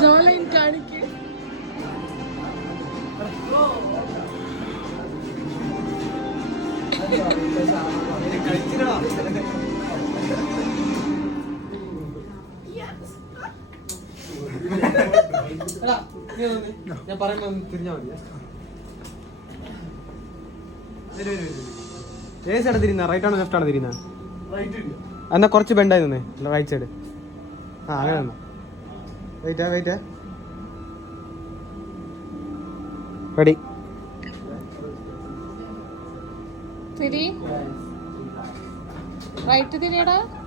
Jawline കാണിക്ക്. ഞാൻ പറയുമ്പോ തിരിഞ്ഞാ മതി. ഏത് സൈഡ് തിരിയുന്ന? റൈറ്റ് ആണോ ലെഫ്റ്റ് ആണോ തിരിയുന്നത്? എന്നാ കുറച്ച് ബെൻഡായി നിന്നേ, റൈറ്റ് സൈഡ്. ആ അങ്ങനെ തന്നെ. Wait ready. തിരി റൈറ്റ് തിരിയടാ.